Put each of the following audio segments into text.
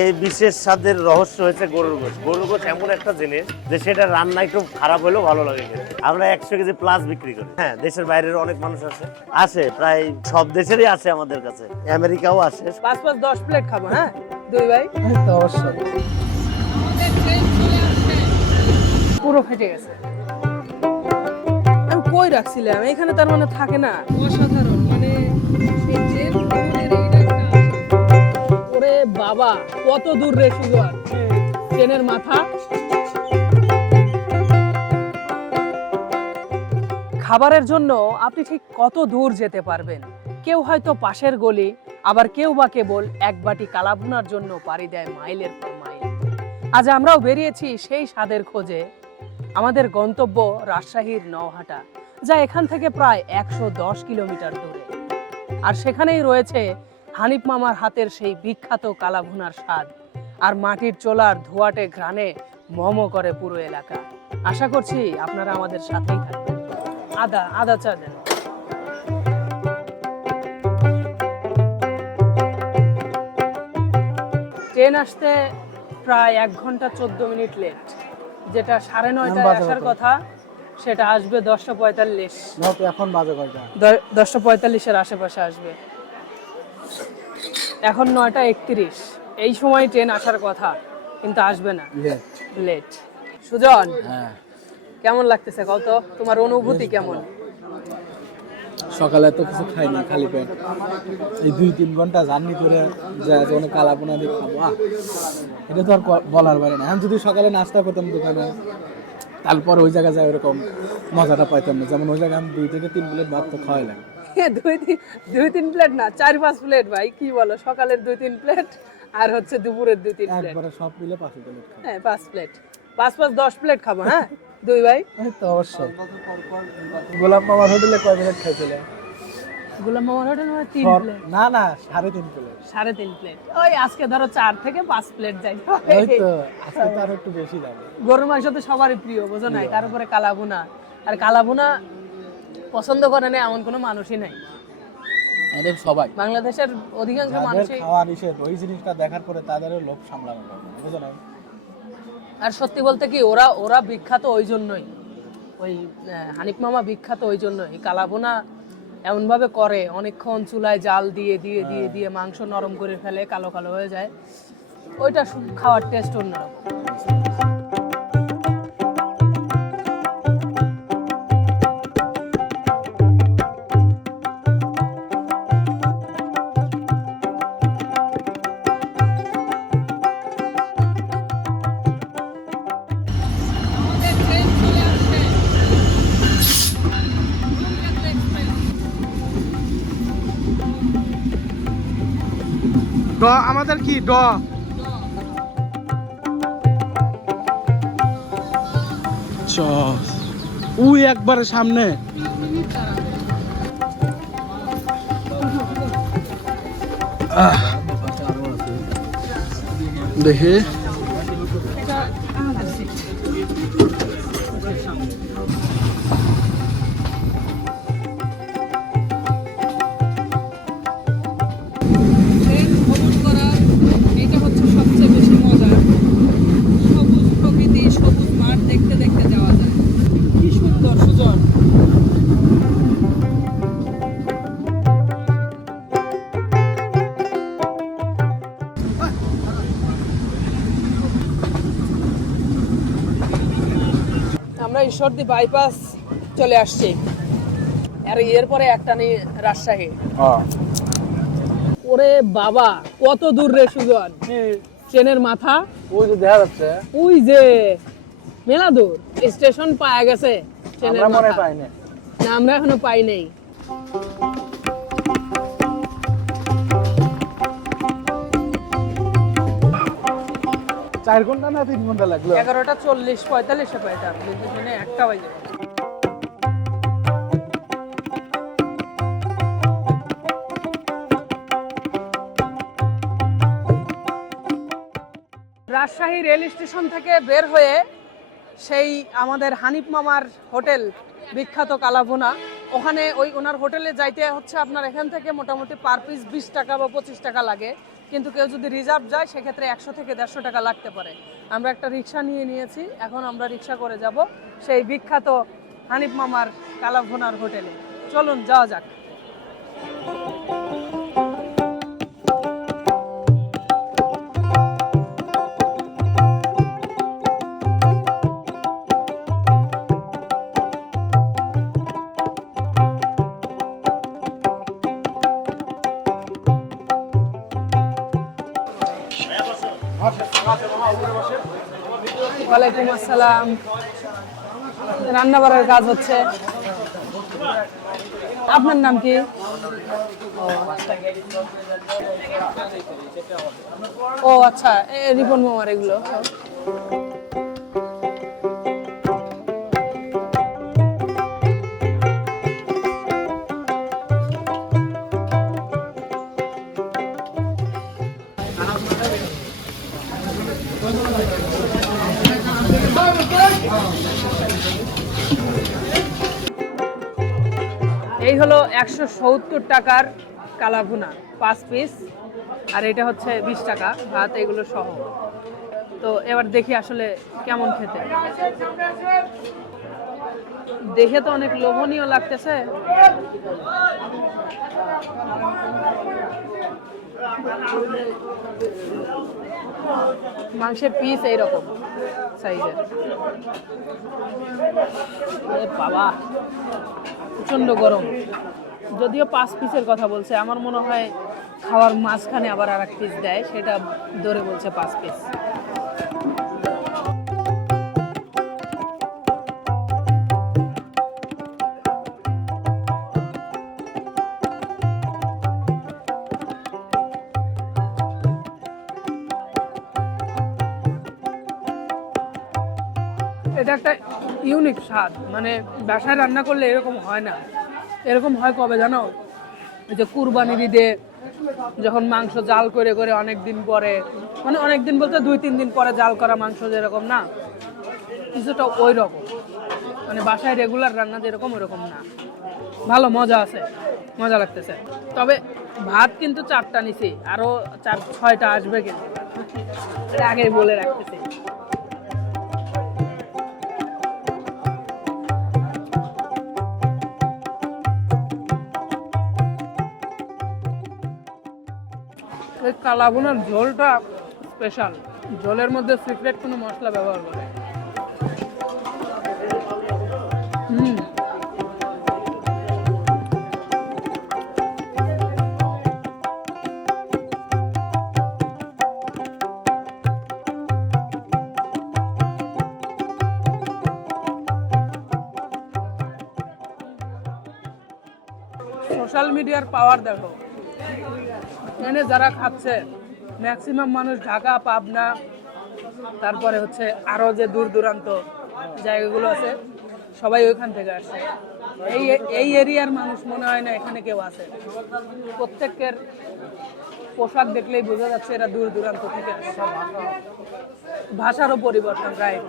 এই বিশেষ স্বাদের রহস্য হয়েছে গরুর গোশ। গরুর গোশ এমন একটা জিনিস যে সেটা রান্না একটু খারাপ হলেও ভালো লাগে খেতে। আমরা 100 কেজি প্লাস বিক্রি করি। হ্যাঁ, দেশের বাইরের অনেক মানুষ আসে প্রায় সব দেশেরই আসে আমাদের কাছে, আমেরিকাও আসে। 5-10 প্লেট খাবো। হ্যাঁ দুই ভাই অবশ্যই পুরো ফেটে গেছে। আমি কই রাখছিলাম, এখানে তার মানে থাকে না। অসাধারণ, মানে ওরে বাবা কত দূর রে সুজন, ট্রেনের মাথা। খাবারের জন্য আপনি ঠিক কত দূর যেতে পারবেন? কেউ হয়তো পাশের গলি, আবার কেউ বা কেবল এক বাটি কালাভুনার জন্য পাড়ি দেয় মাইলের পর মাইল। আজ আমরাও বেরিয়েছি সেই স্বাদের খোঁজে। আমাদের গন্তব্য রাজশাহীর নওহাটা, যা এখান থেকে প্রায় 110 কিলোমিটার দূরে। আর সেখানেই রয়েছে হানিফ মামার হাতের সেই বিখ্যাত কালাভুনার স্বাদ, আর মাটির চোলার ধোঁয়াটে ঘ্রাণে মমো করে পুরো এলাকা। আশা করছি আপনারা আমাদের সাথেই থাকবেন। আদা চা দেন। ট্রেন আসতে প্রায় 1 ঘন্টা 14 মিনিট লেট। যেটা 9:30 আসার কথা সেটা আসবে 10:45। এখন বাজে কয়টা? 10:45-এর আশেপাশে আসবে। এখন 9:31। এই সময় ট্রেন আসার কথা কিন্তু আসবে না, লেট। সুজন, কেমন লাগতেছে কত? তোমার অনুভূতি কেমন? সকালে তো কিছু খাইনি, খালি পেট। এই 2-3 ঘন্টা জার্নি করে যখন কালাপোনা দিয়ে খাবো, এটা তো আর বলার বাইরে না। এখন যদি সকালে নাস্তা করতাম দোকানে, তারপর ওই জায়গায় যায় ওরকম মজাটা পাইতাম না। যেমন ওই জায়গায় আমি 2 থেকে 3 প্লেট ভাত তো খাওয়াই লাগে। 2-3 প্লেট না, 4-5 প্লেট ভাই। কি বলো, সকালের 2-3 প্লেট আর হচ্ছে দুপুরের 2-3 প্লেট, একবারে সব মিলে 5 প্লেট খাবো। হ্যাঁ 5 প্লেট, 5-10 প্লেট খাবো। হ্যাঁ দুই ভাই তো অবশ্যই। গোলাপ মামার হোটেলে কয় প্লেট খাইছিলে? গোলাম মামার হোটেল 3 প্লেট। না 3.5 প্লেট। 3.5 প্লেট। ওই আজকে ধরো 4 থেকে 5 প্লেট যাই। ওই তো আজকে তো আর একটু বেশি যাবে। গরুর মাংস তো সবারই প্রিয়, বোঝো নাই? তার উপরে কালাভুনা, আর কালাভুনা পছন্দ করে না এমন কোনো মানুষই নাই। এটা সবাই বাংলাদেশের অধিকাংশ মানুষই খাওয়ার নিষেধ, ওই জিনিসটা দেখার পরে তাদেরও লোভ সামলানো যায় না, বুঝো না? আর সত্যি বলতে কি, ওরা বিখ্যাত ওই জন্যই, ওই হানিফ মামা বিখ্যাত ওই জন্যই। কালাভুনা এমন ভাবে করে, অনেকক্ষণ চুলায় জাল দিয়ে দিয়ে দিয়ে দিয়ে মাংস নরম করে ফেলে, কালো কালো হয়ে যায়। ওইটা খাওয়ার টেস্ট অন্যরকম। আমাদের কি উই একবারে সামনে। দেখে আমরা ঈশ্বরদী বাইপাস চলে আসছি, আর এরপরে একটা নেই রাজশাহী। ওরে বাবা কত দূর রে সুজন, ট্রেনের মাথা ওই যে দেখা যাচ্ছে, ওই যে মেলা দূর। স্টেশন পাওয়া গেছে, ট্রেনের আমরা মনে মাথা পাই না। না, আমরা এখনো পাই নাই। চার ঘন্টা না 3 ঘন্টা লাগলো? 11:40-45-এ পাইতাম, কিন্তু ট্রেনে 1টা বাজে। রাজশাহী রেল স্টেশন থেকে বের হয়ে সেই আমাদের হানিফ মামার হোটেল বিখ্যাত কালাভুনা, ওখানে ওই ওনার হোটেলে যাইতে হচ্ছে আপনার এখান থেকে মোটামুটি পার পিস 20 টাকা বা 25 টাকা লাগে। কিন্তু কেউ যদি রিজার্ভ যায় সেক্ষেত্রে 100 থেকে 150 টাকা লাগতে পারে। আমরা একটা রিক্সা নিয়ে নিয়েছি, এখন আমরা রিক্সা করে যাব সেই বিখ্যাত হানিফ মামার কালাভুনার হোটেলে। চলুন যাওয়া যাক। ওয়ালাইকুম আসসালাম। রান্না বাড়ার কাজ হচ্ছে। আপনার নাম কি? ও আচ্ছা, রিপন মামার এগুলো। এই হলো 170 টাকার কালাভুনা 5 পিস, আর এটা হচ্ছে 20 টাকা ভাত, এগুলো সহ। তো এবার দেখি আসলে কেমন খেতে। দেখে তো অনেক লোভনীয় লাগতেছে। মাংসের পিস এইরকম সাইজের। বাবা প্রচন্ড গরম। যদিও 5 পিসের কথা বলছে, আমার মনে হয় খাওয়ার মাঝখানে আবার আর এক পিস দেয়, সেটা ধরে বলছে 5 পিস। এটা একটা ইউনিক স্বাদ, মানে বাসায় রান্না করলে এরকম হয় না। এরকম হয় কবে জানো? এই যে কুরবানির ঈদে যখন মাংস জাল করে করে অনেক দিন পরে, মানে অনেক দিন বলতে 2-3 দিন পরে জাল করা মাংস যেরকম না, কিছুটা ওই রকম। মানে বাসায় রেগুলার রান্না যেরকম ওইরকম না। ভালো মজা আছে, মজা লাগতেছে। তবে ভাত কিন্তু 4টা নিছি, আরো 4-6টা আসবে কিন্তু, এটা আগেই বলে রাখতেছি। এই কালাভুনার ঝোলটা স্পেশাল। ঝোলের মধ্যে সিক্রেট কোনো মশলা ব্যবহার করে। সোশ্যাল মিডিয়ার পাওয়ার দেখো। এখানে যারা খাচ্ছে ম্যাক্সিমাম মানুষ ঢাকা, পাবনা, তারপরে হচ্ছে আরো যে দূর দূরান্ত জায়গাগুলো আছে, সবাই ওইখান থেকে আসছে। এই এরিয়ার মানুষ মনে হয় না এখানে কেউ আছে। প্রত্যেকের পোশাক দেখলেই বোঝা যাচ্ছে এরা দূর দূরান্ত থেকে আসছে। ভাষারও পরিবর্তন, রাইট।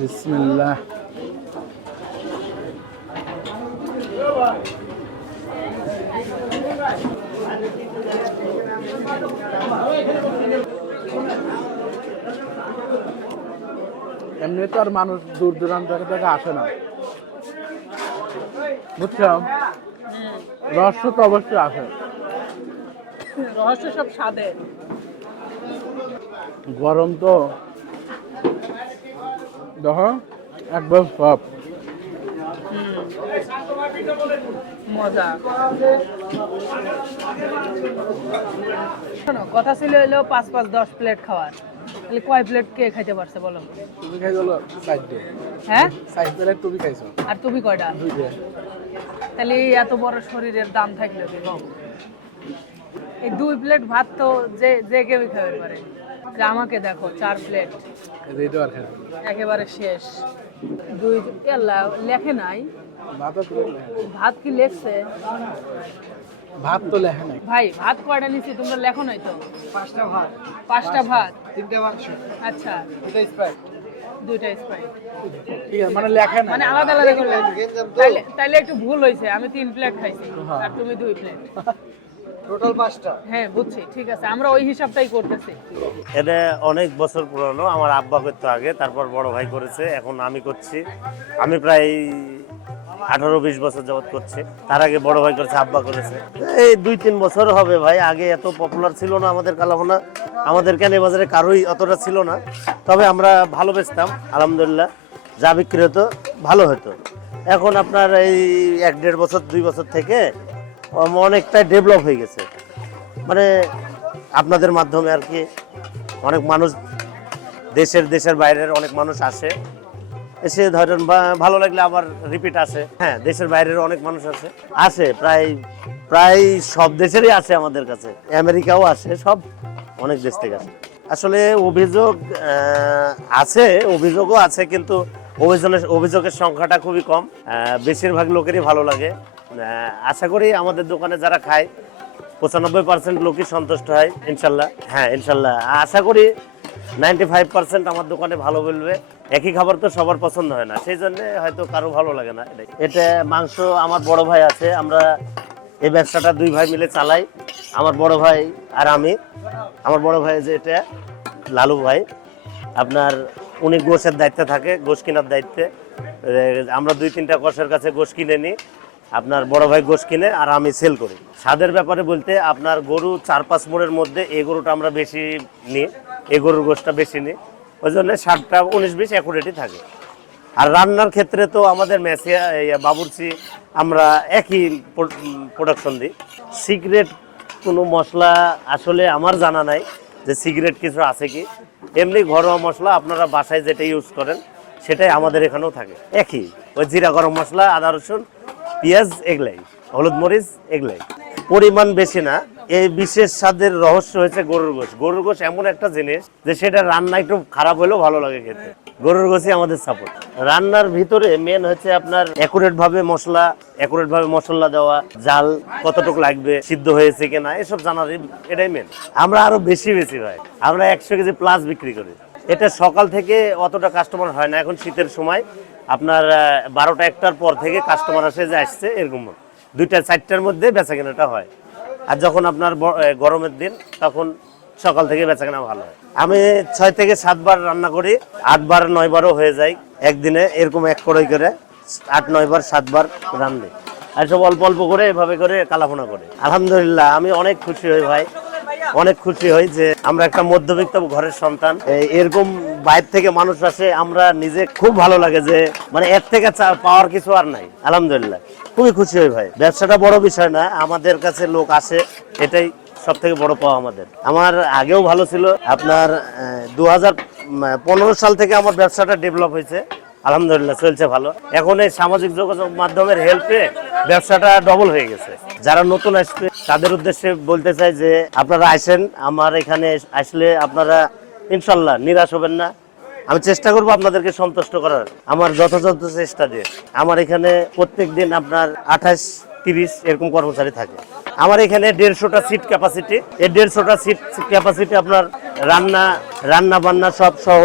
বিসমিল্লাহ। এমনি তো আর মানুষ দূর দূরান্ত থেকে আসে না, বুঝছো? রহস্য তো অবশ্যই আসে। রহস্য সব স্বাদে। গরম তো দেখো একদম সব মজা। শোনো, কথা ছিল হইলেও 5-10 প্লেট খাওয়ার, তাহলে কয় প্লেট কে খাইতে পারছে বলো? তুমি খাই গেলো 4টে। হ্যাঁ, 4 প্লেট তুমি খাইছো। আর তুমি কয়টা? 2টে। তাহলে এই এত বড় শরীরের দাম থাকলে এই 2 প্লেট ভাত তো যে যে কেউই খাবে পারে। যে আমাকে দেখো 4 প্লেট এইটা আর খাই একেবারে শেষ। লেখে নাই ভাত কি লেখছে? ভাত তো লেখে নাই ভাই। ভাত কয়টা নিছি তোমরা লেখো নাই তো? 5টা ভাত, 5টা ভাত, 3টে মাংস। আচ্ছা, এটা স্প্রাইট। দুইটা স্প্রাইট। ঠিক আছে, মানে লেখা না মানে আলাদা আলাদা করে তাইলে একটু ভুল হয়েছে, আমি 3 প্লেট খাইছি আর তুমি 2 প্লেট। টোটাল 5টা। হ্যাঁ বুঝছি, ঠিক আছে, আমরা ওই হিসাবটাই করতেছি। এটা অনেক বছর পুরানো, আমার আব্বা করতো আগে, তারপর বড় ভাই করেছে, এখন আমি করছি। আমি প্রায় 18-20 বছর যাবত করছি। তার আগে বড় ভাই করেছে, আব্বা করেছে। এই 2-3 বছর হবে ভাই। আগে এত পপুলার ছিল না আমাদের কালাভুনা, আমাদের ক্যানে বাজারে কারোই অতটা ছিল না। তবে আমরা ভালো বেচতাম, আলহামদুলিল্লাহ, যা বিক্রি হতো ভালো হতো। এখন আপনার এই 1-1.5 বছর 2 বছর থেকে অনেকটাই ডেভেলপ হয়ে গেছে। মানে আপনাদের মাধ্যমে আর কি অনেক মানুষ, দেশের বাইরের অনেক মানুষ আসে, এসে ধরেন ভালো লাগলে আবার রিপিট আসে। হ্যাঁ, দেশের বাইরের অনেক মানুষ আসে প্রায় সব দেশেরই আসে আমাদের কাছে, আমেরিকাও আসে, সব অনেক দেশ থেকে আসে। আসলে অভিযোগও আছে, কিন্তু অভিযোগের সংখ্যাটা খুবই কম। বেশিরভাগ লোকেরই ভালো লাগে। আশা করি আমাদের দোকানে যারা খায় 95% লোকই সন্তুষ্ট হয় ইনশাল্লাহ। হ্যাঁ ইনশাল্লাহ, আশা করি 95% আমার দোকানে ভালো বলবে। একই খাবার তো সবার পছন্দ হয় না, সেই জন্য হয়তো কারো ভালো লাগে না। এটা মাংস আমার বড় ভাই আছে, আমরা এই ব্যবসাটা 2 ভাই মিলে চালাই, আমার বড় ভাই আর আমি। আমার বড় ভাই যে এটা লালু ভাই, আপনার উনি গোশের দায়িত্বে থাকে, গোশ কেনার দায়িত্বে। আমরা 2-3টা কষের কাছে গোশ কিনে নিই, আপনার বড় ভাই গোশ কিনে আর আমি সেল করি। স্বাদের ব্যাপারে বলতে আপনার গরু 4-5 মণের মধ্যে এই গরুটা আমরা বেশি নিই, এই গরুর গোশটা বেশি নিই, ওই জন্য 7টা 19-20 অ্যাকুরেটই থাকে। আর রান্নার ক্ষেত্রে তো আমাদের মেসিয়া বাবুর্চি আমরা একই প্রোডাকশন দিই। সিক্রেট কোনো মশলা আসলে আমার জানা নাই যে সিক্রেট কিছু আছে কি। এমনি ঘরোয়া মশলা আপনারা বাসায় যেটা ইউজ করেন সেটাই আমাদের এখানেও থাকে, একই। ওই জিরা, গরম মশলা, আদা, রসুন, পেঁয়াজ, এগুলাই, হলুদ, মরিচ, এগুলাই। পরিমাণ বেশি না। এই বিশেষ স্বাদের রহস্য হয়েছে গরুর গোশ। গরুর গোশ এমন একটা জিনিস যে সেটা রান্না একটু খারাপ হলেও ভালো লাগে খেতে। গরুর গোশই আমাদের সাপোর্ট। রান্নার ভিতরে মেন হচ্ছে আপনার অ্যাকুরেট ভাবে মশলা দেওয়া, জাল কতটুকু লাগবে, সিদ্ধ হয়েছে কিনা, এসব জানার এটাই মেন। আমরা আরো বেশি ভাই, আমরা 100 কেজি প্লাস বিক্রি করি। এটা সকাল থেকে অতটা কাস্টমার হয় না, এখন শীতের সময় আপনার 12টা-1টার পর থেকে কাস্টমার আসে, যে আসছে এরকম 2টা-4টার মধ্যে বেচাকেনাটা হয়। আর যখন আপনার গরমের দিন তখন সকাল থেকে বেচাকেনা ভালো হয়। আমি 6 থেকে 7 বার রান্না করি, 8 বার 9 বারও হয়ে যায় একদিনে, এরকম এক কড়াই করে 8-9 বার 7 বার রান্না, আর সব অল্প অল্প করে এভাবে করে কালাভুনা করে। আলহামদুলিল্লাহ আমি অনেক খুশি হই ভাই, অনেক খুশি হই যে আমরা একটা মধ্যবিত্ত ঘরের সন্তান, এরকম বাইরে থেকে মানুষ আসে, আমরা নিজে খুব ভালো লাগে যে মানে এর থেকে পাওয়ার কিছু আর নাই। আলহামদুলিল্লাহ খুবই খুশি হই ভাই। ব্যবসাটা বড় বিষয় না, আমাদের কাছে লোক আসে, এটাই সব থেকে বড় পাওয়া আমাদের। আমার আগেও ভালো ছিল, আপনার 2015 সাল থেকে আমার ব্যবসাটা ডেভেলপ হয়েছে, আলহামদুলিল্লাহ চলছে ভালো। এখন এই সামাজিক যোগাযোগ মাধ্যমের হেল্পে ব্যবসাটা ডবল হয়ে গেছে। যারা নতুন আসবে তাদের উদ্দেশ্যে বলতে চাই যে আপনারা আসেন, আমার এখানে আসলে আপনারা ইনশাল্লাহ নিরাশ হবেন না। আমি চেষ্টা করবো আপনাদেরকে সন্তুষ্ট করার, আমার যথাযথ চেষ্টা দিয়ে। আমার এখানে প্রত্যেক দিন আপনার 28-30 এরকম কর্মচারী থাকে। আমার এখানে 150টা সিট ক্যাপাসিটি, এই 150টা সিট ক্যাপাসিটি আপনার রান্না বান্না সব সহ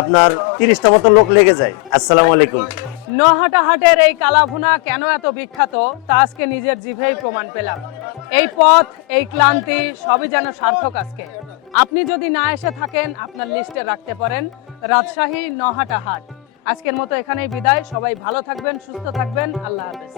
আপনার 30টা মতো লোক লেগে যায়। আসসালামু আলাইকুম। নহাটা হাটের এই কালাভুনা কেন এত বিখ্যাত তা আজকে নিজের জিভেই প্রমাণ পেলাম। এই পথ, এই ক্লান্তি সবই যেন সার্থক আজকে। আপনি যদি না এসে থাকেন আপনার লিস্টে রাখতে পারেন রাজশাহী নহাটা হাট। আজকের মতো এখানেই বিদায়। সবাই ভালো থাকবেন, সুস্থ থাকবেন। আল্লাহ হাফেজ।